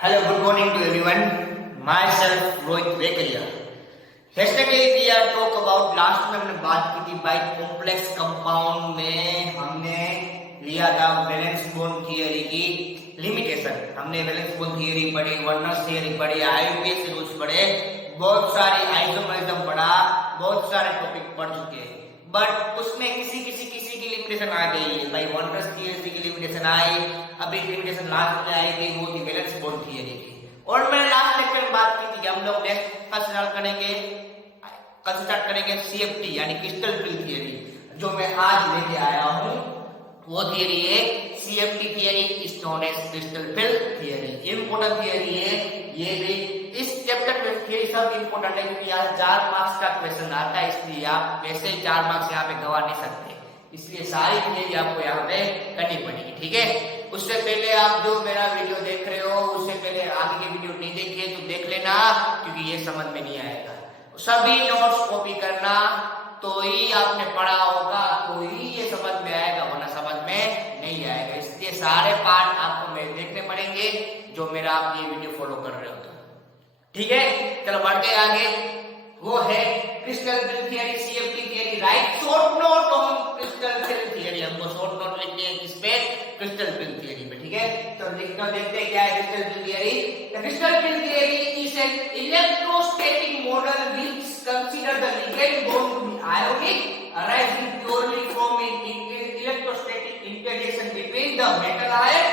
Hello, good morning to everyone. Myself Rohit Vekaria. Yesterday we are talk about last में हमने बात की थी बाई कॉम्प्लेक्स कंपाउंड में हमने लिया था वैलेंस बॉन्ड थियरी की लिमिटेशन। हमने वैलेंस बॉन्ड थियरी पढ़ी, वर्नर्स थियरी पढ़ी, आईयूपीएसी रूल्स पढ़े, बहुत सारे आइसोमरिज्म पढ़ा, बहुत सारे टॉपिक पढ़ चुके हैं। बट उसमें किसी की लिमिटेशन आ गई है भाई। वर्नर्स थियरी की लिमिटेशन आई, अभी लिमिटेशन लास्ट में आई थी, वो थी वैलेंस बॉन्ड थियरी की। और मैंने लास्ट लेक्चर में बात की थी कि हम लोग नेक्स्ट कंसिडर करेंगे सीएफटी यानी क्रिस्टल फिल थियरी, जो मैं आज लेके आया हूँ। वो थियरी है CFT theory, is known as crystal field theory. Important theory है ये भी। इस चैप्टर में थियरी सब इंपोर्टेंट है क्योंकि यहाँ 4 मार्क्स का क्वेश्चन आता है, इसलिए आप वैसे ही 4 मार्क्स यहाँ पे गवा नहीं सकते, इसलिए सारी थियरी आपको यहाँ पे करनी पड़ेगी। ठीक है, उससे पहले आप जो मेरा वीडियो देख रहे हो, उससे पहले आगे के वीडियो नहीं देखे तो देख लेना, क्योंकि ये समझ में नहीं आएगा। सभी नोट्स कॉपी करना, तो ही आपने पढ़ा होगा, तो ही ये समझ में आएगा, वरना समझ में नहीं आएगा। इसलिए सारे पार्ट आपको मेरे देखने पड़ेंगे जो मेरा आप ये वीडियो फॉलो कर रहे हो। ठीक है, चलो बढ़ते आगे। वो है crystal field theory, CFT theory. Right short note on crystal field theory. हमको शॉर्ट नोट लिखनी है किस पे? क्रिस्टल फिल थियरी पे। ठीक है, तो लिखना देखते हैं क्या है crystal field theory. The crystal field theory is an electrostatic model which consider the ligand bond to be ionic arising purely from an electrostatic interaction between the metal ion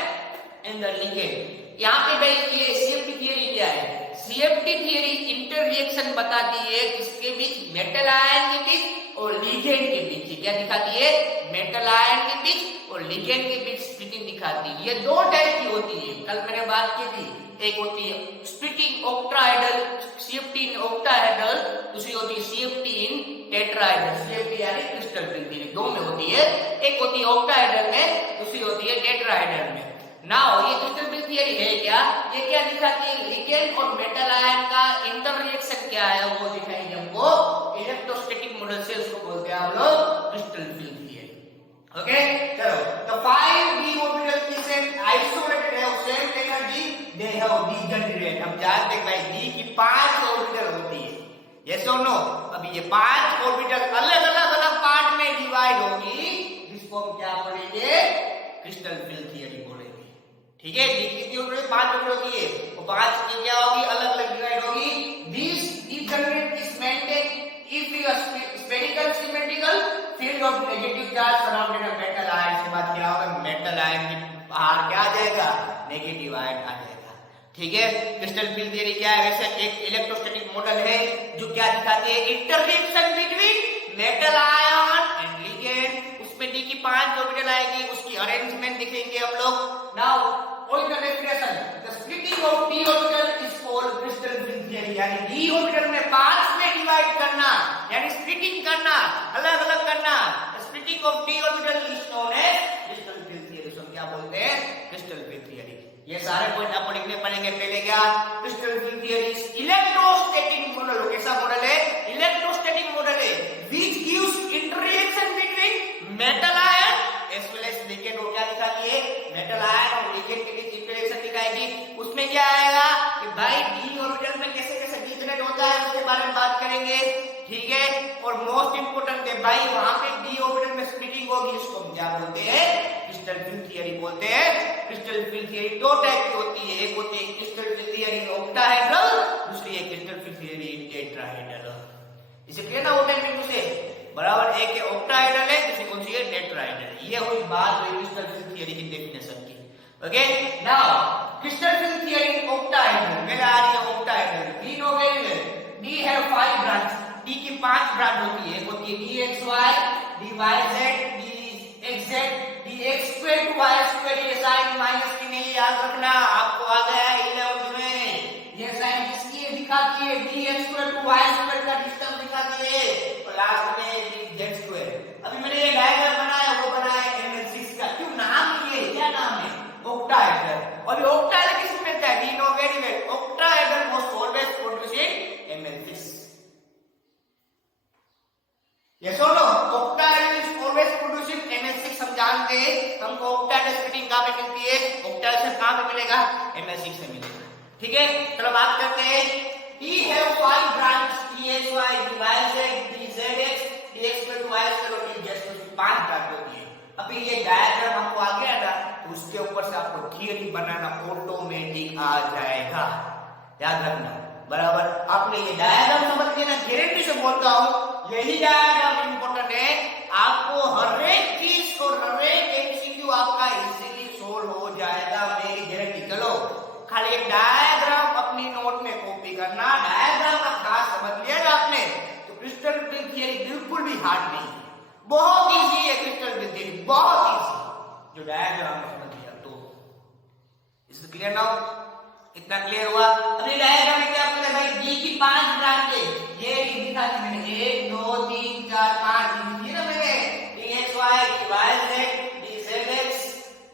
and the ligand। यहाँ पे भाई ये CFT theory क्या है? CFT theory इंटररिएक्शन बताती है किसके बीच? Metal ion के बीच और लिगेंड के बीच। क्या दिखाती है? मेटल आयन के बीच और लिगेंड के बीच स्प्लिटिंग दिखाती है। ये 2 टाइप की होती है, कल मैंने बात की थी। एक होती है splitting octahedral, CFT in octahedral, दूसरी होती है सीएफटी इन टेट्राहेड्रल। सीएफटी यानी क्रिस्टल फिल थियरी 2 में होती है, एक होती है ऑक्टाहेड्रल में, दूसरी होती है टेट्राहेड्रल में। नाउ ये क्रिस्टल फिल थियरी है क्या? ये क्या दिखाती है? लिगेंड और मेटल आयन का इंटररिएक्शन क्या है वो दिखाएंगे हमको। इलेक्ट्रोस्टैटिक मॉडल से उसको बोलते हैं हम लोग क्रिस्टल फिल थियरी। ओके, चलो। तो 5 d ऑर्बिटल की सेम आइसोलेटेड है, same energy they have degenerate. हम जानते हैं भाई d की 5 ऑर्बिटल होती है, यस और नो। अभी ये 5 ऑर्बिटल अलग-अलग पार्ट में डिवाइड होगी, जिसको हम क्या बोलेंगे? क्रिस्टल फिल थियरी बोलेंगे। ठीक है, d कितनी ऑर्बिटल? 5 ऑर्बिटल होती है, वो 5 की क्या होगी? अलग-अलग डिवाइड होगी। This degenerate is maintain if a spherical symmetrical field of negative charge surrounding a metal ion। के बाद क्या होगा? मेटल आयन के बाहर क्या आ जाएगा? नेगेटिव आयन आ जाएगा। ठीक है, क्रिस्टल फिल थियरी क्या है? वैसे एक इलेक्ट्रोस्टैटिक मॉडल है जो क्या दिखाती है? Interaction between metal ion and ligand. उसमें d की 5 ऑर्बिटल आएगी, उसकी अरेंजमेंट दिखेंगे हम लोग। Now orbital expression, the splitting of d orbital is called crystal field theory. यानी d ऑर्बिटल में पार्ट्स में डिवाइड करना, यानी स्प्लिटिंग करना, अलग-अलग करना। Splitting of d orbital is known as crystal field theory. So क्या बोलते हैं? Crystal field theory. ये सारे पॉइंट आपको लिखने पड़ेंगे। पहले क्या? Crystal field theory is electrostatic model. कैसा मॉडल है? इलेक्ट्रोस्टैटिक मॉडल है which gives इंटररिएक्शन between metal ion as well as ligand. वो क्या दिखाती है? मेटल आयन और लिगेंड के बीच इंटररिएक्शन दिखाएगी। उसमें क्या आएगा कि भाई d ऑर्बिटल में कैसे-कैसे डीजनरेट होता है, उसके बारे में बात करेंगे। ठीक है, और मोस्ट इंपोर्टेंट है भाई, वहां पे d ऑर्बिटल में स्प्लिटिंग होगी, उसको हम क्या बोलते हैं? क्रिस्टल फिल थियरी बोलते हैं। क्रिस्टल फिल थियरी 2 टाइप की होती है, एक होती है क्रिस्टल फिल थियरी ऑक्टाहेड्रल, दूसरी है क्रिस्टल फिल थियरी टेट्राहेड्रल। इसे कहना होता है बिल्कुल से बराबर। एक है ऑक्टाहेड्रल है, दूसरी कौन सी है? टेट्राहेड्रल। ये हुई बात हुई क्रिस्टल फिल थियरी की डेफिनेशन की। Okay, now crystal field theory octahedral. मेरे आ रही है octahedral. d know very well, d have 5 branch. d की 5 ब्रांच होती है, एक होती है dxy, dyz, dxz, dx2 to y2। ये साइन माइनस की नहीं, याद रखना, आपको आ गया है 11th में। ये साइन किसकी दिखाती है? dx2 to y2 का डिस्टेंस दिखाती है, और लास्ट में dz2। अभी मैंने ये डायग्राम बनाया, वो बनाया ml6 का। क्यों नाम ये? क्या नाम है? ऑक्टाहेड्रल। और ये ऑक्टाहेड्रल किस में होता है? We know very well, octahedral most always producing ml6। Yes और no? Octahedral is always producing ml6। हम जानते हैं, हमको ऑक्टाहेड्रल स्प्लिटिंग कहां पे मिलती है? ऑक्टाहेड्रल कहां पे मिलेगा? ml6 से मिलेगा। ठीक है, चलो बात करते हैं। D have 5 branch, DXY, DYZ, DZX, DX to Y करो DZ तो 5 ब्रांच होती है। अभी ये डायग्राम आपको आ गया ना, तो उसके ऊपर से आपको थियरी बनाना ऑटोमेटिक आ जाएगा, याद रखना, बराबर। आपने ये डायग्राम समझ लिया ना, गारंटी से बोलता हूं यही डायग्राम इंपॉर्टेंट है। आपको हर एक चीज और हर एक एमसीक्यू आपका इजीली सोल्व हो जाएगा, मेरी गारंटी। चलो खाली एक डायग्राम अपनी नोट में कॉपी करना, डायग्राम का खास समझ लिया ना आपने, तो क्रिस्टल फिल्म थियरी बिल्कुल भी हार्ड नहीं है, बहुत इजी है क्रिस्टल फिल्म थियरी, बहुत इजी। जो डायग्राम में समझ लिया तो इसको क्लियर ना हो, इतना क्लियर हुआ। अभी डायग्राम में क्या बोला भाई, डी की 5 ब्रांचें, ये लिखा थी मैंने 1 2 3 4 5 लिखी ना मैंने, DXY, DYZ, DZX,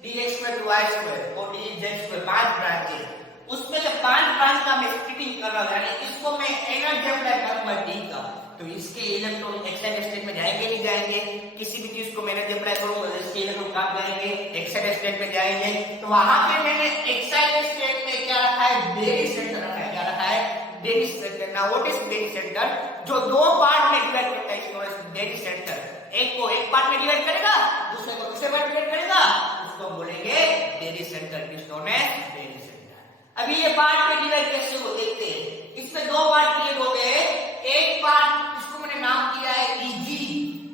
DX2 DY2 और DZ2 5 ब्रांचें। उसमें से 5 ब्रांच का मैं स्प्लिटिंग कर रहा हूं, यानी इसको मैं एनर्जी अप्लाई करूंगा डी का, तो इसके इलेक्ट्रॉन एक्साइटेड स्टेट में जाएंगे नहीं जाएंगे, किसी भी चीज को मैंने अप्लाई करूंगा इसके इलेक्ट्रॉन कहां जाएंगे, एक्साइटेड स्टेट में जाएंगे। तो वहां पे मैंने एक्साइटेड स्टेट में क्या रखा है, बेरी सेंटर रखा है, क्या रखा है, barycentre. Now what is barycentre, जो दो पार्ट में डिवाइड करता है इसको बेरी सेंटर, एक को एक पार्ट में डिवाइड करेगा, दूसरे को दूसरे पार्ट में डिवाइड करेगा, उसको बोलेंगे बेरी सेंटर, किस नोन है बेरी सेंटर। अभी ये पार्ट में डिवाइड कैसे हो देखते हैं, इसमें दो पार्ट क्रिएट हो गए, एक पार्ट इसको मैंने नाम दिया है Eg,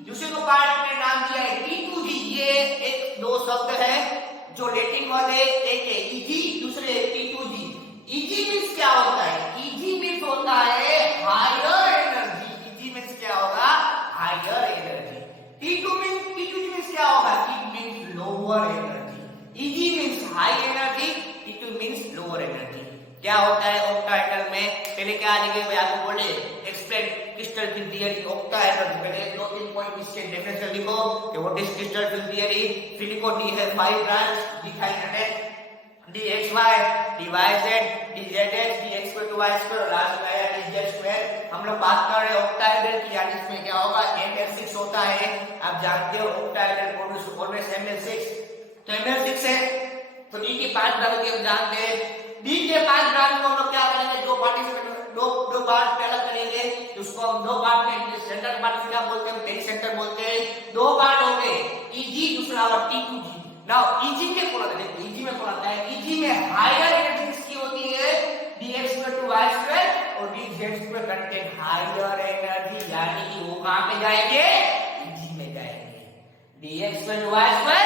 दूसरे को पार्ट में नाम दिया है T2G। ये एक दो शब्द है जो लैटिन वाले, एक है Eg दूसरे T2G। Eg मींस क्या होता है, Eg मींस होता है हायर एनर्जी, Eg मींस क्या होगा, हायर एनर्जी। T2G मींस क्या होगा, it means lower energy. Eg means high energy, T2 means lower energy. क्या होता है ऑक्टाहेड्रल में, पहले क्या लिखे भाई आपको बोले, explain crystal field theory octahedral. पहले 2-3 पॉइंट इसके डेफिनेशन लिखो कि what is crystal field theory. फिर लिखो डी है 5 ब्रांच, दिखाई है DXY, DYZ, DZX, DX2 DY2 और लास्ट में आया DZ2। हम लोग बात कर रहे हैं ऑक्टाहेड्रल की, यानी इसमें क्या होगा, Ml6 होता है। आप जानते हो ऑक्टाहेड्रल प्रोड्यूस ऑलवेज Ml6, तो Ml6 है, तो डी की 5 ब्रांच हम जानते हैं। डी के 5 ब्रांच को हम लोग क्या करेंगे, दो पार्ट पे अलग करेंगे, तो उसको हम दो पार्ट में, सेंटर पार्ट को क्या बोलते हैं, बेरी सेंटर बोलते हैं। दो पार्ट हो गए, Eg दूसरा और T2G। नाउ Eg में कौन आता है, देखो Eg में कौन आता है, Eg में हायर एनर्जी किसकी होती है, DX2 Y2 और DZ2 कंटेन हायर एनर्जी, यानी कि वो कहां पे जाएंगे, Eg में जाएंगे। DX2 Y2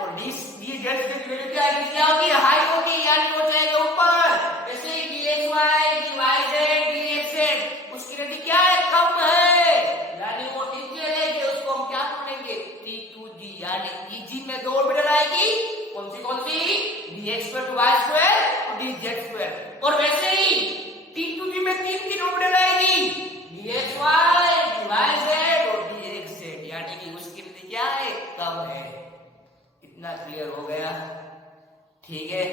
और DZ2 की वैल्यू क्या होगी, हाई होगी, यानी वो जाएगा ऊपर। जैसे DXY, DYZ, DXZ उसकी एनर्जी क्या है, कम है, यानी वो नीचे रहेगी, उसको हम क्या बोलेंगे, T2G। यानी Eg में दो ऑर्बिटल आएगी, कौन सी DX2 Y2 और DZ2। और वैसे ही T2G में 3 ऑर्बिटल आएगी, DXY, DYZ और DXZ, यानी कि उसकी एनर्जी क्या है, कम है। इतना क्लियर हो गया, ठीक है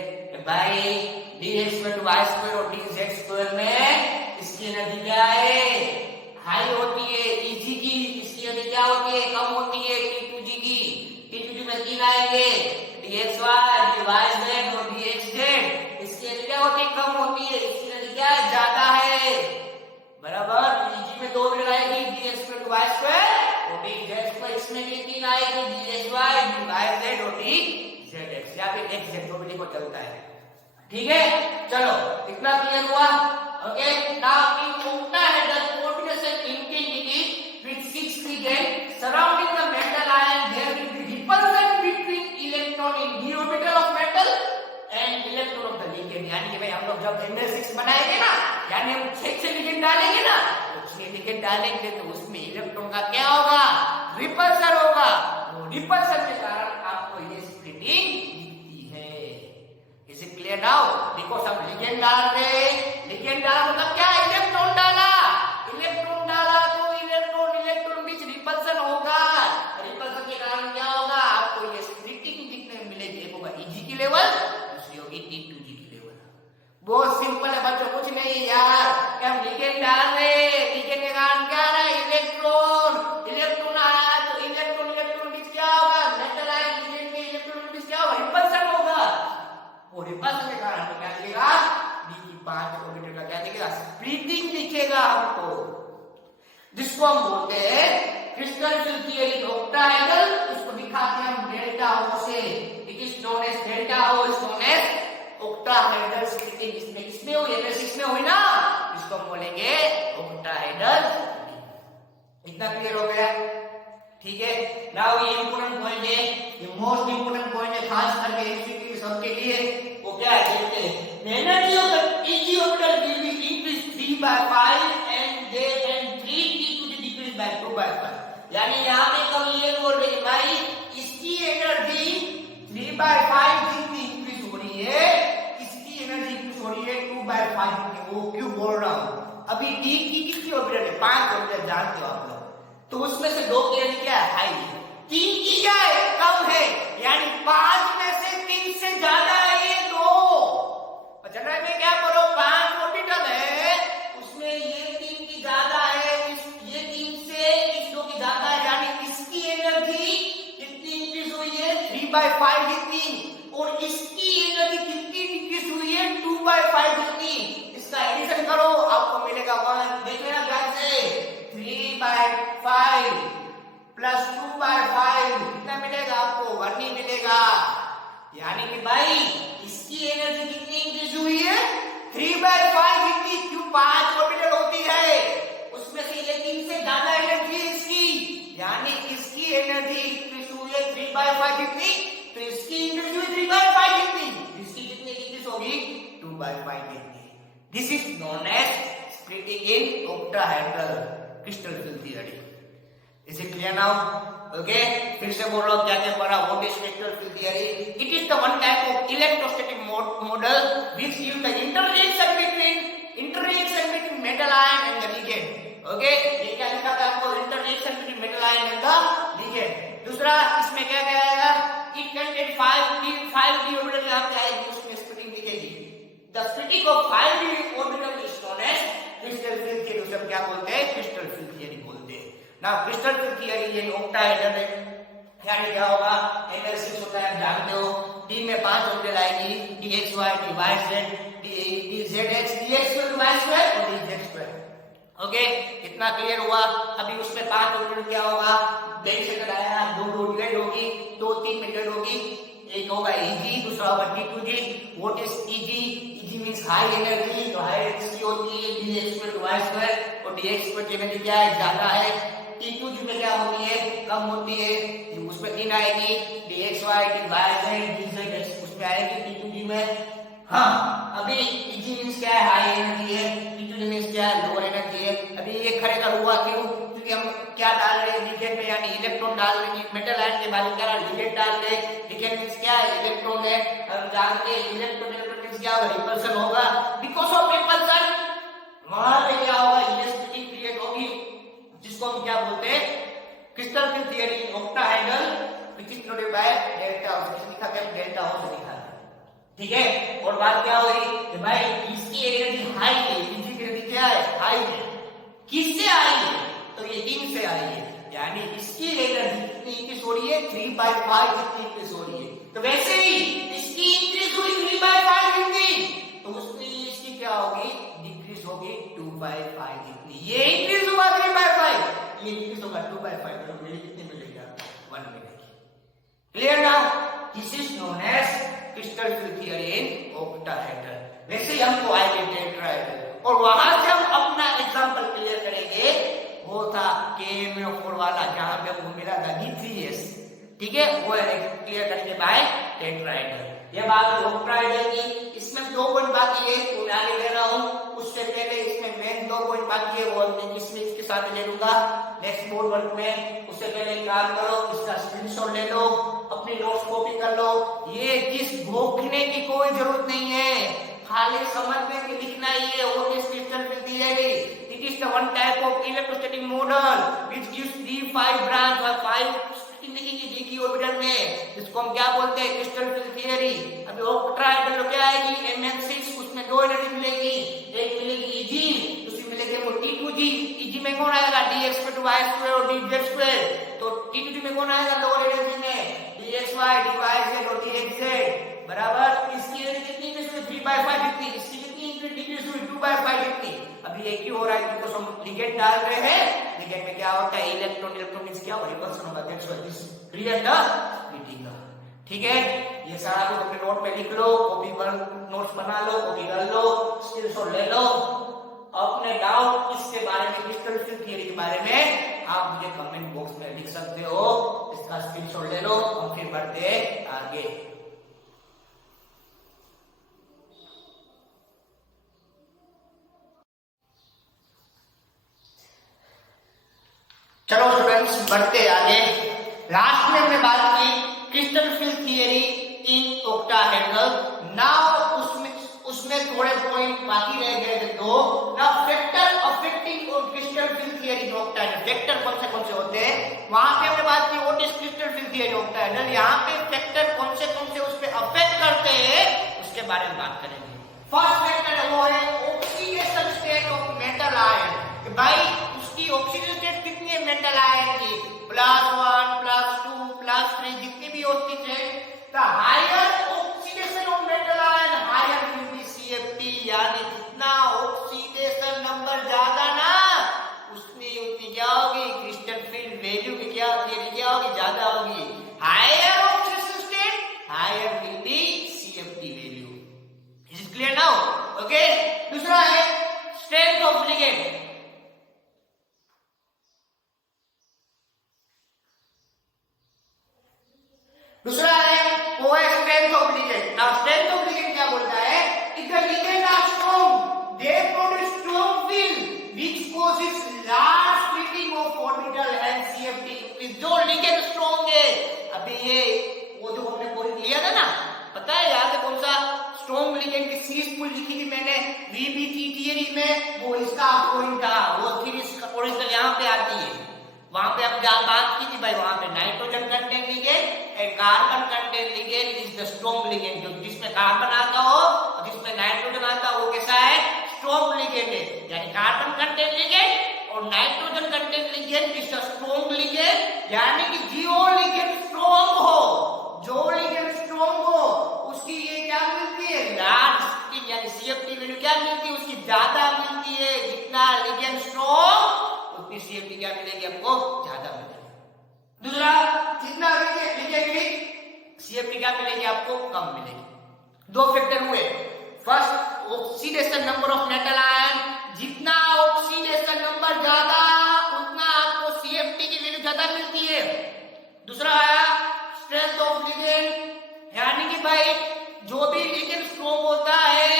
भाई। DX2 Y2 और DZ2 में इसकी एनर्जी क्या है, हाई होती है, Eg की इसकी एनर्जी क्या होती है, कम होती है, T2G की। T2G में 3 आएंगे, DXY, DYZ और DXZ, इसकी एनर्जी क्या होती है, कम होती है, इसकी एनर्जी क्या है, ज्यादा है, बराबर। Eg में 2 मिल आएगी, DX2 Y2 और DZ2, इसमें भी 3 आएगी, DXY, DYZ और DZX, या फिर XZ को भी लिखो चलता है, ठीक है। चलो इतना क्लियर हुआ, okay. Now in octahedral coordination intensity with 6 ligands surrounding the metal ion, there will be repulsion between electron in d orbital of metal and electron of the ligand। यानी कि भाई हम लोग जब Ml6 बनाएंगे ना, यानी हम 6 लिगेंड डालेंगे ना, तो 6 लिगेंड डालेंगे तो उसमें इलेक्ट्रॉन का क्या होगा, रिपल्सन होगा। वो रिपल्सन के कारण आपको ये स्प्लिटिंग दिखती है। Is it clear now, because हम लिगेंड डाल रहे, लिगेंड डाला मतलब क्या, इलेक्ट्रॉन डाला, इलेक्ट्रॉन डाला तो इलेक्ट्रॉन बीच रिपल्सन होगा, रिपल्सन के कारण क्या होगा, आपको ये स्प्लिटिंग दिखने में मिलेगी। एक होगा Eg की लेवल, दूसरी होगी T2G की लेवल। बहुत सिंपल है बच्चों, कुछ नहीं है यार, हम लिगेंड डाल रहे, लिगेंड के कारण क्या आ रहा है, इलेक्ट्रॉन आया, तो इलेक्ट्रॉन बीच क्या होगा, मेटल आयन लिगेंड के इलेक्ट्रॉन बीच क्या होगा, रिपल्सन होगा। वो रिपल्सन के कारण क्या मिलेगा, D की मिलेगा हमको, जिसको हम बोलते हैं क्रिस्टल फिल थियरी ऑक्टाहेड्रल, उसको दिखाते हैं हम डेल्टा ओ से, it is known as delta O is known as octahedral splitting. इसमें किसमें हुई, एनएस में हुई ना, इसको हम बोलेंगे ऑक्टाहेड्रल स्प्लिटिंग। इतना क्लियर हो गया, ठीक है। नाउ ये इंपोर्टेंट पॉइंट है, ये मोस्ट इंपोर्टेंट पॉइंट है खास करके एमसीक्यू सबके लिए। वो क्या है देखते हैं, energy of the E G orbital will be increase 3/5 and they and 3 to the decrease by 2/5। यानी यहां पे कम ये बोल रहे हैं भाई इसकी एनर्जी 3/5 जितनी इंक्रीज हो रही है, इसकी एनर्जी इंक्रीज हो रही है 2/5। वो क्यों बोल रहा हूं, अभी डी की कितनी ऑर्बिटल है, 5 ऑर्बिटल जानते हो आप लोग, तो उसमें से 2 की एनर्जी क्या है, हाई है, 3 की क्या है, कम है, यानी 5 में से 3 से ज्यादा है ये 2। जनरल में क्या करो, 5 ऑर्बिटल है, उसमें ये 3 की ज्यादा है, ये 3 से इस 2 की ज्यादा है, यानी इसकी एनर्जी कितनी इंक्रीज हुई है, 3/5 जितनी, और इसकी एनर्जी कितनी इंक्रीज हुई है, 2/5 जितनी। इसका एडिशन करो आपको मिलेगा 1, देख लेना ध्यान से, 3/5 प्लस 2/5 कितना मिलेगा आपको, 1 ही मिलेगा। यानी कि भाई इसकी एनर्जी कितनी इंक्रीज हुई है, 3/5 जितनी, क्यों 5 ऑर्बिटल होती है, उसमें से ये 3 से ज्यादा एनर्जी है इसकी, यानी इसकी एनर्जी इंक्रीज हुई है 3/5 जितनी, तो इसकी इंक्रीज हुई 3/5 जितनी, इसकी कितनी इंक्रीज होगी, 2/5 जितनी। This is known as splitting in octahedral crystal field theory. Is it clear now? Okay, फिर से बोल रहा हूं क्या क्या पढ़ा, what is crystal field theory? It is the one type of electrostatic model which gives the interaction between metal ion and the ligand. Okay, ये क्या लिखा था आपको, interaction between metal ion and the ligand. दूसरा इसमें क्या क्या आएगा, इट कंटेन 5d ऑर्बिटल, यहां पे आएगी, उसमें स्प्लिटिंग दिखेगी। The splitting of 5d orbital is known as crystal field theory, उसे क्या बोलते हैं, क्रिस्टल फिल थियरी बोलते हैं। ना क्रिस्टल फिल थियरी ये ऑक्टाहेड्रल है, यानी क्या होगा, एनर्जी होता है आप जानते हो, डी में 5 ऑर्बिटल आएगी, dxy dz dzx dx2 dy2 और dz2। ओके, इतना क्लियर हुआ। अभी उसमें 5 ऑर्बिटल क्या होगा, बेस से लगाया 2 डिवाइड होगी, 2-3 में डिवाइड होगी, एक होगा Eg, दूसरा होगा T2G। What is Eg? Eg means high energy, तो हाई एनर्जी होती है dx2 y2 और dx2 की एनर्जी क्या है, ज्यादा है। T2G में क्या होती है, कम होती है, उसमें 3 आएगी, dxy dz dz उसमें आएगी T2G में। हाँ, अभी Eg मींस क्या है, हाई एनर्जी है, T2G मींस क्या है, लोअर एनर्जी है। अभी ये खरेगा हुआ क्यों, क्योंकि हम क्या डाल रहे हैं लिगेंड में, यानी इलेक्ट्रॉन डाल रहे हैं, मेटल आयन के बारे में क्या लिगेंड डाल रहे हैं, लिगेंड मींस क्या है, इलेक्ट्रॉन है, हम जानते हैं इलेक्ट्रॉन मींस क्या होगा, रिपल्शन होगा, बिकॉज़ ऑफ रिपल्शन वहां पे क्या होगा, इलेक्ट्रिसिटी क्रिएट होगी, जिसको हम क्या बोलते हैं, crystal field theory octahedral which is noted by delta O, लिखा है डेल्टा ओ से लिखा है, ठीक है। और बात क्या हो रही कि भाई इसकी एनर्जी हाई है, इसकी एनर्जी क्या है, हाई है, किससे आई है, तो ये 3 से आई है, यानी इसकी एनर्जी कितनी इंक्रीज हो रही है, 3/5 जितनी इंक्रीज हो रही है। तो वैसे ही इसकी इंक्रीज हुई 3/5 जितनी, तो उसकी इसकी क्या होगी, डिक्रीज होगी 2/5 जितनी। ये इंक्रीज हुआ 3/5, ये इंक्रीज होगा 2/5, तो मेरी कितनी मिलेगा, 1 मिलेगी। Clear now? This is known as crystal field theory in octahedral. वैसे ही हमको आएंगे टेट्राहेड्रल, और वहां से हम अपना एग्जांपल क्लियर करेंगे, वो था KMnO4 वाला, जहां पे हमको मिला था D3S, ठीक है, वो क्लियर करेंगे बाय टेट्राहेड्रल। ये बात ऑक्टाहेड्रल की, इसमें 2 पॉइंट बाकी है, तो मैं आगे ले रहा हूं, उससे पहले इसमें मेन 2 पॉइंट बाकी है, वो मैं इसमें इसके साथ ले लूंगा नेक्स्ट बोर्ड वर्क में। उससे पहले एक काम करो, इसका स्क्रीनशॉट ले लो, अपनी नोट्स कॉपी कर लो। ये किस भोगने की कोई जरूरत नहीं है, खाली समझने के लिखना ही है, वो किस crystal field theory, it is the one type of electrostatic model which gives D5 branch और 5 लिखेंगे D की ऑर्बिटल में, इसको हम क्या बोलते हैं, क्रिस्टल फिल थियरी। अभी ऑक्टाहेड्रल क्या आएगी, Mn6, उसमें 2 एनर्जी मिलेगी, एक मिलेगी Eg, दूसरी मिलेगी वो T2G। Eg में कौन आएगा, dx2 y2 और dz2, तो T2G में कौन आएगा, लोअर एनर्जी में dxy dyz और dxz बराबर। इसकी एनर्जी कितनी, 3/5 जितनी, इसकी कितनी डिक्रीज हुई, 2/5 जितनी। अभी ये क्यों हो रहा है, बिकॉज़ लिगेंड डाल रहे हैं, लिगेंड में क्या होता है, इलेक्ट्रॉन, इलेक्ट्रॉन मींस क्या होगा, रिपल्सन होगा, that's why this prevent the splitting. ठीक है, ये सारा कुछ अपने नोट में लिख लो, कॉपी पर नोट्स बना लो, कॉपी कर लो, स्क्रीनशॉट ले लो। अपने डाउट इसके बारे में, क्रिस्टल फिल्म थियरी के बारे में आप मुझे कमेंट बॉक्स में लिख सकते हो, इसका स्क्रीनशॉट ले लो, हम फिर बढ़ते हैं आगे। चलो स्टूडेंट्स बढ़ते आगे। लास्ट में हमने बात की crystal field theory in octahedral. Now उसमें थोड़े पॉइंट बाकी रह गए थे दो। Now factor affecting on crystal field theory in octahedral, factor कौन से होते हैं, वहां पे हमने बात की what is crystal field theory octahedral. यहाँ पे फैक्टर कौन से उस पे अफेक्ट करते हैं उसके बारे में बात करेंगे। फर्स्ट फैक्टर है वो है oxidation state of metal ion. भाई उसकी ऑक्सीडेशन स्टेट कितनी है मेटल आयन की, +1 +2 +3 जितनी भी होती है, the higher oxidation of metal ion higher will be CFT, यानी जितना ऑक्सीडेशन नंबर ज्यादा ना उतनी क्या होगी, क्रिस्टल फिल्म वैल्यू की क्या होगी, ज्यादा होगी। Higher oxidation state higher will be CFT value. Is it clear now? Okay. दूसरा है स्ट्रेंथ ऑफ लिगेंड। दूसरा है वो है strength of ligand. Now strength of ligand क्या बोलता है, if the ligand are strong they produce strong field which causes large splitting of orbital and CFT। जो लिगेंड स्ट्रांग है, अभी ये वो जो हमने पॉइंट लिया था ना, पता है याद है कौन सा, स्ट्रांग लिगेंड की सीरीज पूरी लिखी थी मैंने VBT थियरी में, वो इसका पॉइंट था, वो सीरीज का ओरिजिनल यहाँ पे आती है। वहां पे अब जहां बात की थी भाई, वहां पे nitrogen content ligand and carbon content ligand is the strong ligand. जो जिसमें कार्बन आता हो और जिसमें नाइट्रोजन आता हो वो कैसा है, स्ट्रांग लिगेंड है। यानी कार्बन कंटेंट लिगेंड और nitrogen content ligand is the strong ligand. यानी कि जो लिगेंड स्ट्रांग हो, जो लिगेंड स्ट्रांग हो उसकी ये क्या मिलती है, लार्ज, यानी CFT वैल्यू क्या मिलती है, उसकी ज्यादा मिलती है। जितना लिगेंड स्ट्रांग उतनी CFT क्या मिलेगी आपको, ज्यादा मिलेगी। दूसरा, जितना लिगेंड वीक CFT क्या मिलेगी आपको, कम मिलेगी। दो फैक्टर हुए, first oxidation number of metal ion, जितना ऑक्सीडेशन नंबर ज्यादा उतना आपको CFT की वैल्यू ज्यादा मिलती है। दूसरा आया स्ट्रेंथ ऑफ लिगेंड, यानी कि भाई जो भी लिगेंड स्ट्रांग होता है,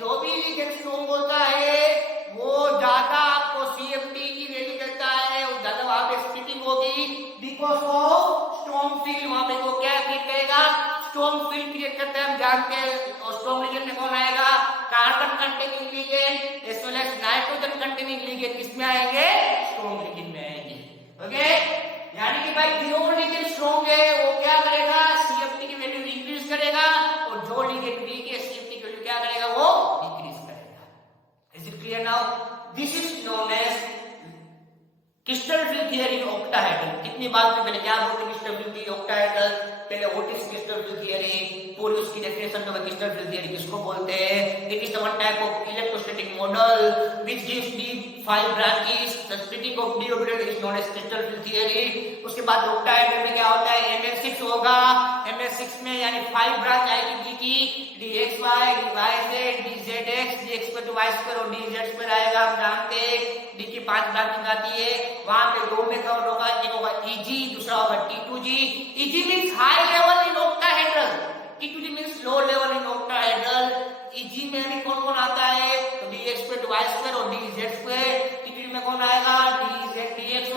जो भी लिगेंड स्ट्रांग होता है वो ज्यादा आपको CFT की वैल्यू देता है, और ज्यादा वहां पे स्प्लिटिंग होगी बिकॉज ऑफ स्ट्रांग फील्ड। वहां पे वो क्या क्रिएट करेगा, स्ट्रांग फील्ड क्रिएट करते हैं, हम जानते हैं। और स्ट्रांग लिगेंड में कौन आएगा, carbon containing ligand as well as nitrogen containing ligand किसमें आएंगे, स्ट्रांग लिगेंड में आएंगे। ओके, यानी कि भाई जो लिगेंड स्ट्रांग है वो क्या करेगा, CFT की वैल्यू इंक्रीज करेगा, और जो लिगेंड वीक है CFT की वैल्यू क्या करेगा, वो डिक्रीज करेगा। Is it clear now? This is known as crystal field theory in octahedral. कितनी बात में पहले क्या बोलते हैं क्रिस्टल फिल्म थियरी ऑक्टाहेड्रल, पहले what is crystal field theory, पूरी उसकी डेफिनेशन तो क्रिस्टल फिल्म थियरी किसको बोलते हैं। It is the one type of electrostatic model which gives the 5 branches, the splitting of d orbital is known as crystal field theory. उसके बाद octahedral में क्या होता है, MS6 होगा, MS6 में यानी 5 ब्रांच आएगी d की, dxy, dyz, dzx, dx2 y2 और dz2 आएगा। हम जानते हैं d की 5 ब्रांचिंग आती है। वहां पे दो में कवर होगा, एक होगा EG, दूसरा होगा T2G। EG means high level in octahedral, T2G means low level in octahedral. EG में भी कौन कौन आता है, तो dx2 y2 और dz2। T2G में कौन आएगा, dxy, dyz,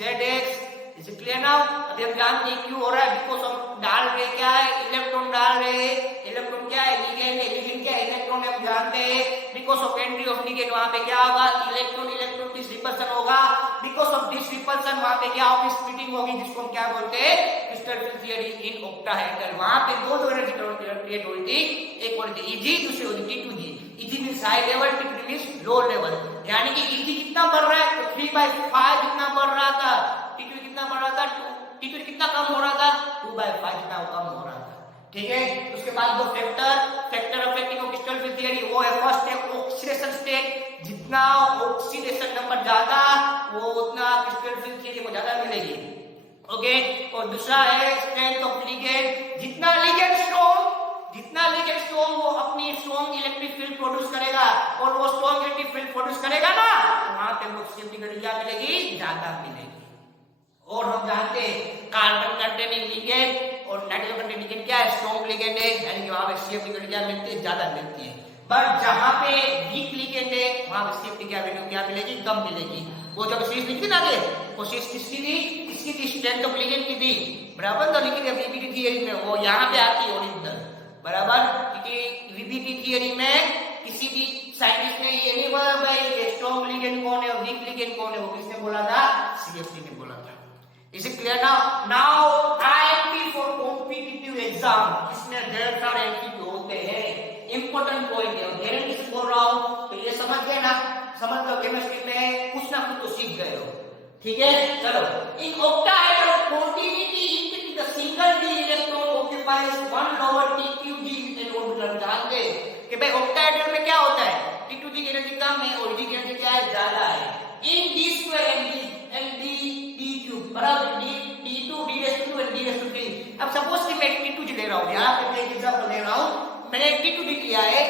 dzx। Is it clear now? अभी हम जानते हैं क्यों हो रहा है, बिकॉज़ हम डाल रहे क्या है, इलेक्ट्रॉन डाल रहे हैं। इलेक्ट्रॉन क्या है, लिगेंड है, लिगेंड क्या है, इलेक्ट्रॉन है, हम जानते हैं। Because of entry of ligand वहां पे क्या होगा, इलेक्ट्रॉन इलेक्ट्रॉन डिस रिपल्सन होगा। बिकॉज़ ऑफ डिस रिपल्सन वहां पे क्या होगी, स्प्लिटिंग होगी, जिसको हम क्या बोलते हैं, crystal field theory in octahedral. वहां पे दो एनर्जी क्रिएट हुई थी, एक हुई थी EG, दूसरी हुई थी T2G। EG means high level, T2G means low level. यानी कि EG कितना बढ़ रहा है, तो 3/5 जितना बढ़ रहा था, T2 कितना बढ़ रहा था, T2 कितना कम हो रहा था, 2/5 जितना कम हो रहा था। ठीक है, उसके बाद दो factor affecting of crystal field theory, वो है फर्स्ट है ऑक्सीडेशन स्टेट जितना ऑक्सीडेशन नंबर ज्यादा वो उतना क्रिस्टल फिल्म थियरी को ज्यादा मिलेगी। ओके, और दूसरा है स्ट्रेंथ ऑफ लिगेंड। जितना लिगेंड स्ट्रॉन्ग वो अपनी स्ट्रॉन्ग इलेक्ट्रिक फील्ड प्रोड्यूस करेगा, और वो स्ट्रॉन्ग इलेक्ट्रिक फील्ड प्रोड्यूस करेगा ना, तो वहां पे वो सीएफटी क्या मिलेगी, ज्यादा मिलेगी। और हम जानते हैं कार्बन कंटेनिंग लिगेंड और नाइट्रोजन कंटेनिंग लिगेंड क्या है, स्ट्रॉन्ग लिगेंड है, यानी कि वहां पे सीएफटी क्या मिलती है, ज्यादा मिलती है। बट जहां पे वीक लिगेंड है वहां पे सीएफटी क्या वैल्यू क्या मिलेगी, कम मिलेगी। वो जो सीरीज लिखी ना, कोशिश किसकी थी, स्ट्रेंथ ऑफ लिगेंड की थी, बराबर। तो लिखी वीबीटी थियरी में वो यहाँ पे आती है ओरिजिनल, बराबर। क्योंकि वीबीटी थियरी में किसी भी साइंटिस्ट ने ये नहीं बोला भाई स्ट्रॉन्ग लिगेंड कौन है और वीक लिगेंड कौन है, वो किसने बोला था, सीएफटी ने बोला था। Is it clear now IMP for competitive exam, इसमें ढेर सारे एमसीक्यू होते हैं, इंपॉर्टेंट पॉइंट है, गारंटी से बोल रहा हूं। तो ये समझ गए ना, समझ लो केमिस्ट्री में कुछ ना कुछ तो सीख गए हो, ठीक है। चलो, in octahedral continuity in the single d electron occupies one lower TQG in orbital। जानते कि भाई ऑक्टाहेड्रल में क्या होता है, T2G की एनर्जी कम है और D की एनर्जी क्या है, ज्यादा है। इन D square and D cube बराबर D2 D2 and D3। अब सपोज कि मैं T2G ले रहा हूं, यहां पे एक एग्जांपल ले रहा हूं, मैंने T2G लिया है,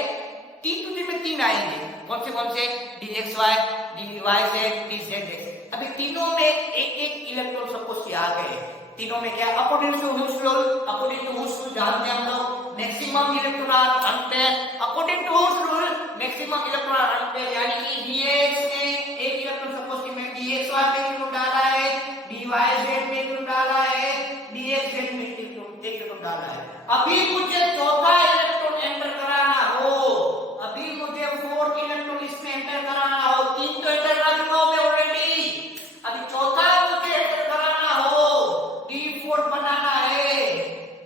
T2G में तीन आएंगे, कौन से DXY, DYZ, DZX। अभी तीनों में एक इलेक्ट्रॉन सपोज से आ गए, तीनों में क्या, अकॉर्डिंग टू हुस रूल जानते हैं हम लोग, maximum electron are unpaired. According to हुस rule maximum electron are unpaired, यानी कि DX में एक इलेक्ट्रॉन सपोज कि मैं DXY में इलेक्ट्रॉन डाला है, DYZ में इलेक्ट्रॉन डाला है, DXZ में एक इलेक्ट्रॉन डाला है। अभी मुझे चौथा इलेक्ट्रॉन एंटर कराना हो, अभी मुझे फोर्थ इलेक्ट्रॉन इसमें एंटर कराना हो, तीन तो एंटर करा चुका हूं मैं ऑलरेडी, अभी चौथा मुझे एंटर कराना हो, D4 बनाना है,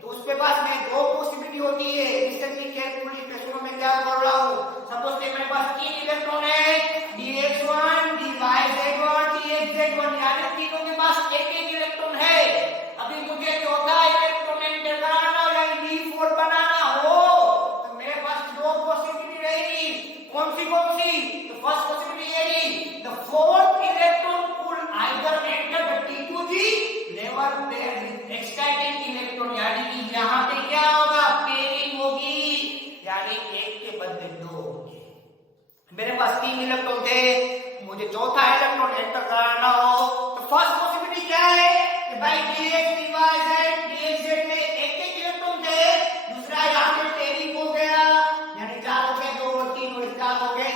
तो उसके पास में दो पॉसिबिलिटी होती है। लिसन केयरफुली, प्रश्नों में क्या बोल रहा हूं, सपोज कि मेरे पास तीन इलेक्ट्रॉन है, DX1, DYZ1, DXZ1, यानी तीनों के पास एक इलेक्ट्रॉन है। अभी मुझे चौथा इलेक्ट्रॉन एंटर कराना हो, यानी D4 बनाना हो, तो मेरे पास दो पॉसिबिलिटी रहेगी, कौन सी तो फर्स्ट पॉसिबिलिटी रहेगी, the fourth electron could either enter the T2G never paired with excited electron, यानी कि यहाँ पे क्या होगा, पेयरिंग होगी, यानी एक के बदले दो होंगे। मेरे पास तीन इलेक्ट्रॉन थे, मुझे चौथा इलेक्ट्रॉन एंटर कराना हो, तो फर्स्ट पॉसिबिलिटी क्या है कि भाई DXZ में एक इलेक्ट्रॉन थे, दूसरा यहाँ पे पेयरिंग हो गया, यानी चार हो गए, दो और तीन और चार हो गए,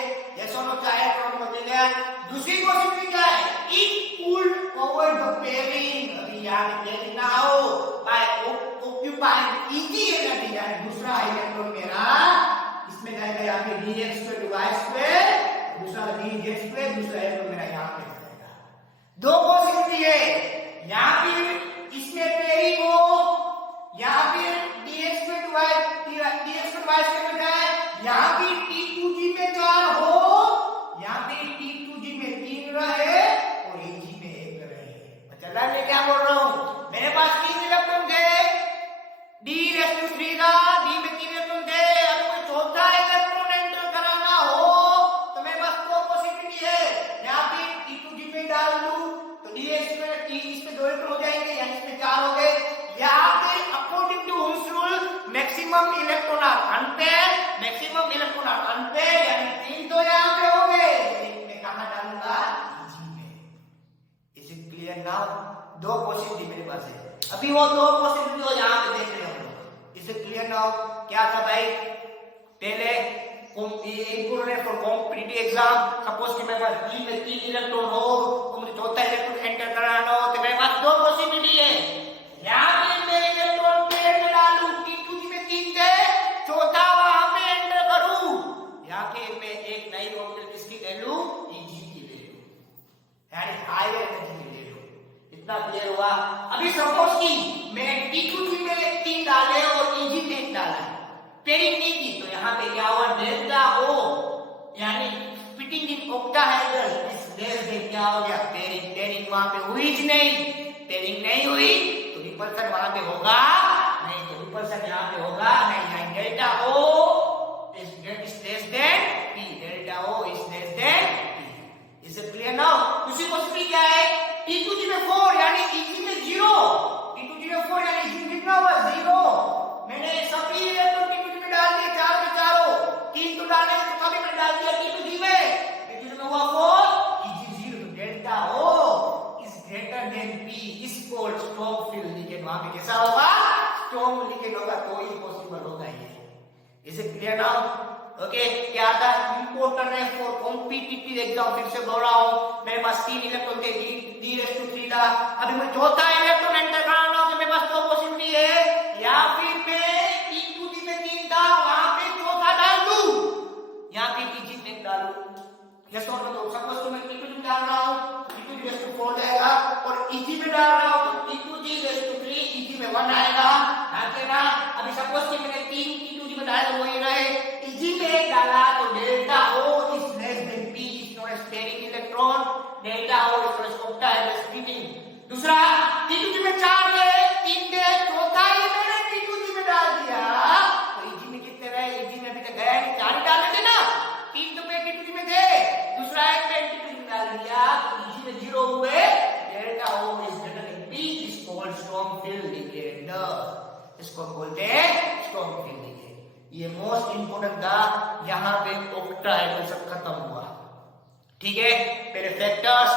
दूसरी पॉसिबिलिटी क्या है, it could over the pairing, अभी यहाँ पेयरिंग ना हो, बाय ऑक्यूपाइंग इजी एनर्जी, यानी दूसरा इलेक्ट्रॉन मेरा इसमें जाएगा यहाँ पे DX2 Y2, दूसरा DZ2, दूसरा इलेक्ट्रॉन मेरा यहाँ पे जाएगा। दो पॉसिबिलिटी है, यहाँ पे इसमें पेयरिंग हो, यहाँ पे DX2 Y2 में जाए, यहाँ पे T2G में चार हो, यहाँ पे T2G में तीन रहे और Ag में एक रहे। चला मैं क्या बोल रहा हूँ, मेरे पास तीन इलेक्ट्रॉन थे, D3 का, D में तीन इलेक्ट्रॉन थे, अगर कोई चौथा इलेक्ट्रॉन एंटर कराना हो तो मेरे पास दो पॉसिबिलिटी है, यहाँ पे T2G में डाल दूं तो DX में T इसमें दो इलेक्ट्रॉन हो जाएंगे, यानी इसमें चार हो गए। यहाँ पे अकॉर्डिंग टू हुस rule maximum electron are unpaired, maximum electron are unpaired, यानी तीन तो यहाँ पे हो गए, मैं कहां डालूंगा, Ag में। Is it clear now? दो पॉसिबिलिटी मेरे पास है, अभी वो दो पॉसिबिलिटी हो यहाँ पे देख रहे हो। Is it clear now? क्या था भाई, पहले important for competitive exam, suppose कि मेरे पास D में तीन इलेक्ट्रॉन हो तो मुझे चौथा इलेक्ट्रॉन एंटर कराना हो, तो मेरे पास दो पॉसिबिलिटी है, यहाँ पे मैं इलेक्ट्रॉन पेयर में डालूं, T2G में तीन थे, चौथा वहां पे एंटर करूं, यहाँ पे मैं एक नई ऑर्बिटल किसकी ले लूं, Ag की ले लूं, यानी हायर एनर्जी की ले लूं। इतना क्लियर हुआ? अभी सपोज कि मैं T2G में तीन डाले और Ag में एक डाला, पेयरिंग नहीं की, तो यहाँ पे क्या हुआ, डेल्टा O, यानी splitting in octahedral is less than क्या हो गया, पेयरिंग वहां पे हुई ही नहीं, पेयरिंग नहीं हुई तो रिपल्सन वहां पे होगा नहीं, तो रिपल्सन यहाँ पे होगा नहीं, delta O is less than P, delta O is less than clear now? Okay, क्या था इंपॉर्टेंट है फॉर कॉम्पिटिटिव एग्जाम। फिर से बोल रहा हूं, मेरे पास 3 इलेक्ट्रॉन थे, d3 था। अभी मैं चौथा इलेक्ट्रॉन एंटर कराना हो तो मेरे पास 2 पॉसिबिलिटी है, या फिर मैं t2 में 3 था वहां पे चौथा डाल दूं, या फिर t में डालूं। यस और नो? सपोज तो मैं t2 में डाल रहा हूं, t2 4 जाएगा, और e में डाल रहा हूं तो t2 3 में 1 आएगा। ना अभी सपोज कि मैंने 3 t2 में डाला तो वही रहे, e में डाला तो delta O is less than p is not a steric electron, delta O is not a octahedral splitting। दूसरा t2 में 4 थे, 3 थे, चौथा ही मैंने t2 में डाल दिया तो e में कितने रहे? e में अभी तक गया नहीं, 4 ही डाले थे ना, 3 तो मैं t2 में थे, दूसरा एक मैं t2 में डाल दिया तो e में 0 हुए, delta O is greater than p is called strong field ligand। इसको बोलते हैं स्ट्रॉन्ग फील्ड लिगेंड। ये मोस्ट इंपोर्टेंट था, यहां पे ऑक्टाहेड्रल सब खत्म हुआ। ठीक है, पहले फैक्टर्स,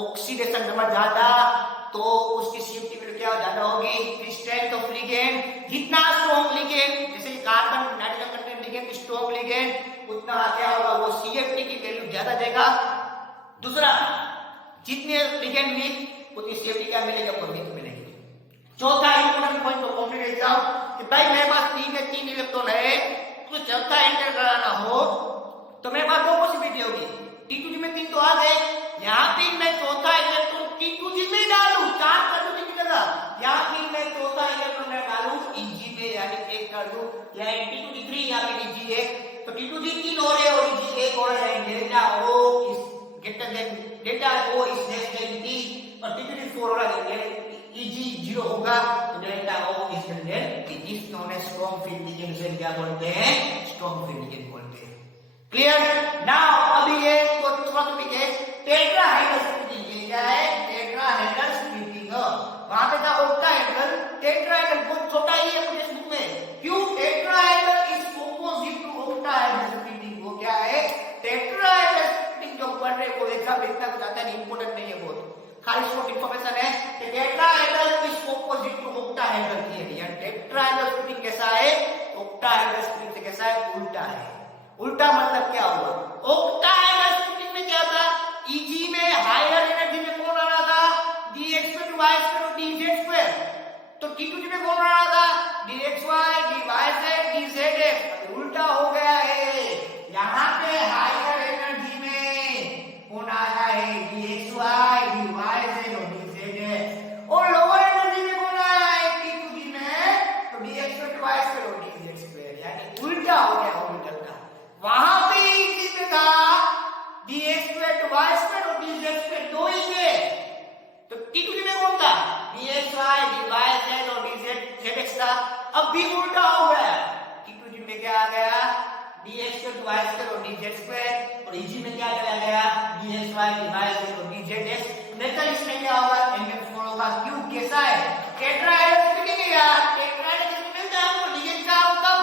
ऑक्सीडेशन नंबर ज्यादा तो उसकी सीएफटी वैल्यू क्या ज्यादा होगी, स्ट्रेंथ ऑफ लिगेंड। जितना स्ट्रॉन्ग लिगेंड, जैसे carbon nitrogen content ligand strong ligand, उतना क्या होगा, वो सीएफटी की वैल्यू ज्यादा देगा। दूसरा, जितने लिगेंड वीक उतनी सीएफटी क्या मिलेगा, वो वीक मिलेगी। चौथा इंपोर्टेंट पॉइंट तो कॉम्प्लीट एग्जाम कि भाई मेरे पास 3 इलेक्ट्रॉन है, तो चौथा एंटर कराना हो तो मेरे पास 2 पॉसिबिलिटी होगी, t2 में 3 तो आ गए, यहाँ पे मैं चौथा इलेक्ट्रॉन t2 में डालूं, 4 कर दूं की जगह, या फिर मैं चौथा इलेक्ट्रॉन में डालूं Eg में, यानी 1 कर दूं, या t2 3 या फिर Eg 1, तो t2 3 हो रहे और Eg 1 हो रहे हैं, delta O is greater than, delta O is less than p, और t2 4 हो रहा है, Eg 0 होगा तो delta O is greater than p is known as strong field ligand। से क्या बोलते हैं, स्ट्रॉन्ग फील्ड लिगेंड बोलते हैं। क्लियर? नाउ अभी ये तो थोड़ा टॉपिक है टेट्राहेड्रल स्प्लिटिंग। क्या है टेट्राहेड्रल स्प्लिटिंग? वहां पे था ऑक्टाहेड्रल, टेट्राहेड्रल बहुत छोटा ही है मुझे बुक में। क्यों? Tetrahedral is opposite to octahedral splitting. वो क्या है, टेट्राहेड्रल स्प्लिटिंग जो पढ़ रहे वो एग्जाम इतना कुछ आता नहीं, इंपॉर्टेंट नहीं है बहुत, खाली शॉर्ट इंफॉर्मेशन है कि tetrahedral is opposite to octahedral theory. यानी टेट्राहेड्रल स्प्लिटिंग कैसा है, ऑक्टाहेड्रल स्प्लिटिंग से कैसा है, उल्टा है। उल्टा मतलब क्या हुआ, ऑक्टाहेड्रल स्प्लिटिंग में क्या था, Eg में हायर एनर्जी में कौन आ रहा था, dx2 y2 dz2, तो t2 में कौन आ रहा था, dxy dyz dzx। उल्टा हो गया है, यहाँ पे हायर एनर्जी में कौन आया है, dxy dyz और dzx, और लोअर एनर्जी में कौन आया है, t2 में, तो dx2 y2 और dzx। यानी उल्टा हो गया ऑर्बिटल का। वहां पे Eg में था dx2 y2 और dzx 2 ही थे, तो t2 में कौन था, dxy dyz और dzx था। अब भी उल्टा हो गया, t2 में क्या आ गया, dx2 y2 और dz2, और Eg में क्या चला गया, dxy dyz और dzx। नेचर इसमें क्या होगा, mf4 होगा। क्यों, कैसा है, टेट्राहेड्रल स्प्लिटिंग है यार, टेट्राहेड्रल स्प्लिटिंग है हमको लिगेंड चारों तब,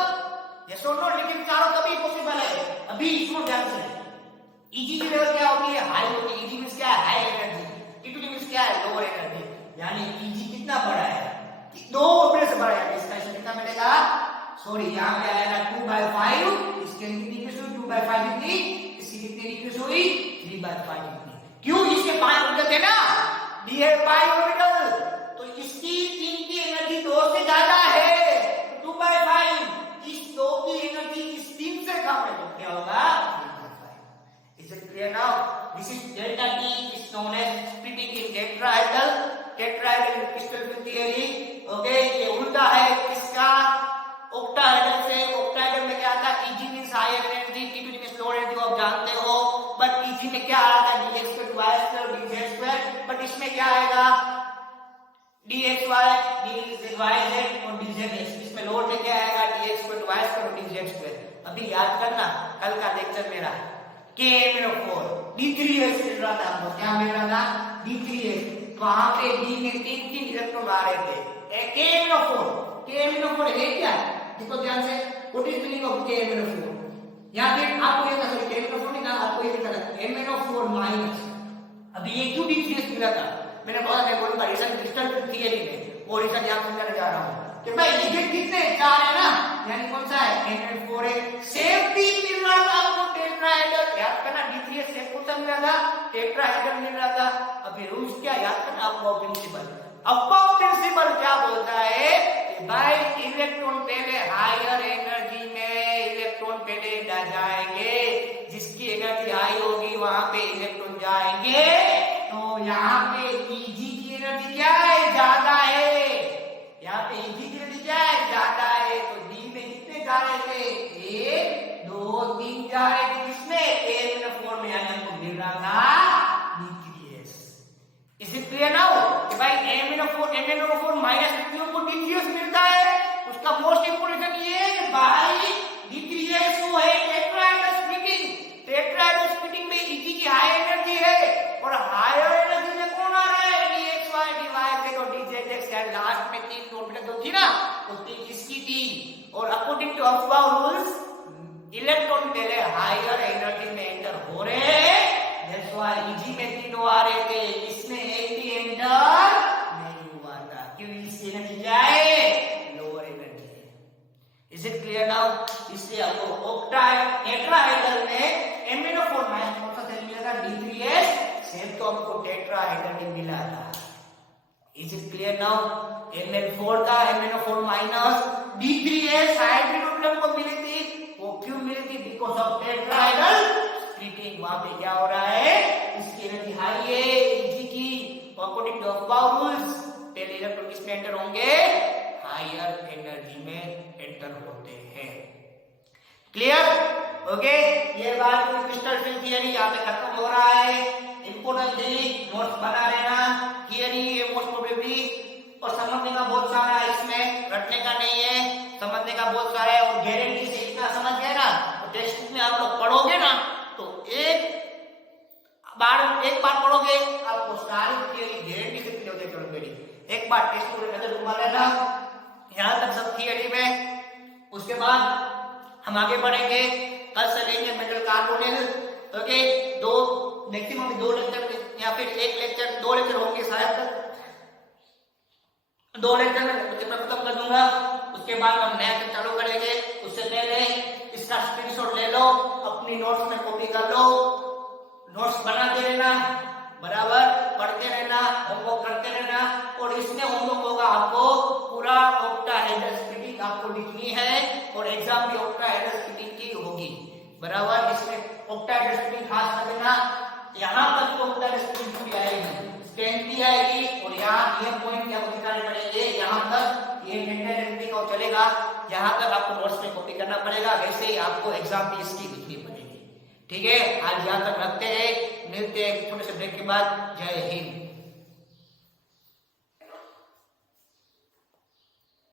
यस और नो, लिगेंड चारों तभी पॉसिबल है। अभी इसको ध्यान से, Eg की लेवल क्या होती है, हाई होती है। Eg मींस क्या है, हाई एनर्जी, t2 मींस क्या है, लोअर एनर्जी। यानी Eg कितना बड़ा है, 2 ऊपर से बड़ा है। इसका इसमें कितना मिलेगा, सॉरी यहाँ पे आएगा 2/5, इसके कितनी इक्वेशन 2/5 कितनी, इसकी कितनी इक्वेशन हुई 3/5 कितनी। क्यों, इसके 5 ऑर्बिटल थे ना, d है 5 ऑर्बिटल, तो इसकी 3 की एनर्जी 2 से ज्यादा है, 2/5, इस 2 की एनर्जी इस 3 से कम है, तो क्या होगा, 3/5। Is it clear now? This is delta T is known as splitting in tetrahedral crystal field theory। Okay, ये उल्टा है किसका, ऑक्टाहेड्रल से। ऑक्टाहेड्रल में क्या आता है, Eg means higher energy, t2 means lower energy, आप जानते हो। बट Eg में क्या आता है, dx2 y2 dz2, बट इसमें क्या आएगा, dxy dyz और dzx। इसमें लोअर में क्या आएगा, dx2 y2 और dz2। अभी याद करना, कल का लेक्चर मेरा Km4 d3s मिल रहा था हमको, क्या मिल रहा था, d3s। वहां पे d में 3 इलेक्ट्रॉन आ रहे थे, Km4 है क्या, देखो ध्यान से, what is meaning of Km4। या फिर आपको ये कहना है Km4 नहीं ना, आपको ये लिखना है Mn4 माइनस। अभी ये क्यों d3s मिला था, मैंने बोला मैं बोलूंगा रीजन क्रिस्टल थियरी में, वो रीजन यहां समझाने जा रहा हूं कि भाई लिगेंड कितने 4 है ना, यानी कौन सा है, Mn4 है। रहा था, टेट्राहेड्रल मिल रहा था। अभी रूल्स क्या याद करना, अफबाउ प्रिंसिपल। अफबाउ प्रिंसिपल क्या बोलता है कि भाई इलेक्ट्रॉन पहले हायर एनर्जी में इलेक्ट्रॉन पहले जाएंगे, जिसकी एनर्जी हाई होगी वहां पे इलेक्ट्रॉन जाएंगे। तो यहाँ पे Eg की एनर्जी क्या है, ज्यादा है। यहाँ पे Eg की एनर्जी क्या है, ज्यादा है। तो D में कितने जा रहे थे, 1 2 3 जा रहे थे, किसमें, M4 में, यानी हमको मिल रहा था D3S। Is it clear now कि भाई MnO4 माइनस को D3S मिलता है। उसका मोस्ट इंपोर्टेंट ये है कि भाई D3S वो है टेट्राहेड्रल स्प्लिटिंग। टेट्राहेड्रल स्प्लिटिंग में Eg की हाई एनर्जी है और हायर एनर्जी में कौन आ रहा है, dxy dy और dzx। लास्ट में 3 टोटल तो थी ना, तो 3 किसकी थी। और according to Aufbau rules electron पहले हायर एनर्जी में एंटर हो रहे हैं, दैट्स व्हाई Eg में 3 आ रहे थे, इसमें एक भी एंटर नहीं हुआ था, क्योंकि इसकी एनर्जी क्या है, लोअर एनर्जी है। Is it clear now. इसलिए आपको टेट्राहेड्रल में MnO4 माइनस कौन सा सेल मिलेगा, D3S। सेम तो हमको टेट्राहेड्रल में मिला था। Is it clear now. Mn4 का MnO4 माइनस D3S हाइड्रोजन को मिली थी, वो क्यों मिली थी, बिकॉज ऑफ टेट्राहेड्रल स्प्लिटिंग। वहां पे क्या हो रहा है, इसकी एनर्जी हाई है Eg की, अकॉर्डिंग टू अफबाउ रूल्स पहले इलेक्ट्रॉन किसमें एंटर होंगे, हायर एनर्जी में एंटर होते हैं। Clear, okay. ये बात क्रिस्टल फिल्ड थियरी यहाँ पे खत्म हो रहा है। इंपोर्टेंट थी, नोट्स बना लेना। थियरी है मोस्ट प्रोबेबली, और समझने का बहुत सारा है इसमें, रटने का नहीं है, समझने का बहुत सारा है। और गारंटी से इतना समझ गए ना, तो टेक्स्ट बुक में आप लोग पढ़ोगे ना, तो एक बार पढ़ोगे आपको सारी थियरी गारंटी से क्लियर हो जाएगी। चलो मेरी एक बार टेक्स्ट बुक में नजर घुमा लेना, यहाँ तक सब थियरी में। उसके बाद हम आगे बढ़ेंगे, कल से लेंगे metal carbonyl. Okay, 2 maximum 2 lecture या फिर 1 लेक्चर, 2 लेक्चर होंगे शायद, 2 लेक्चर में खत्म कर दूंगा। उसके बाद हम नया लेक्चर चालू करेंगे। उससे पहले इसका स्क्रीनशॉट ले लो, अपनी नोट्स में कॉपी कर लो, नोट्स बनाते रहना, बराबर पढ़ते रहना, होमवर्क करते रहना। और इसमें होमवर्क होगा आपको पूरा ऑक्टाहेड्रल स्प्लिटिंग आपको लिखनी है, और एग्जाम में ऑक्टाहेड्रल स्प्लिटिंग की होगी, बराबर। इसमें ऑक्टाहेड्रल स्प्लिटिंग खास कर देना, यहाँ तक तो ऑक्टाहेड्रल स्प्लिटिंग भी आएगी, स्ट्रेंथ भी आएगी, और यहाँ ये पॉइंट आपको दिखाने पड़ेंगे। यहाँ तक ये मेंटेनेंस का चलेगा, यहाँ तक आपको नोट्स में कॉपी करना पड़ेगा, वैसे ही आपको एग्जाम में इसकी लिखनी पड़ेगी। ठीक है, आज यहाँ तक रखते हैं, मिलते हैं छोटे से ब्रेक के बाद। जय हिंद।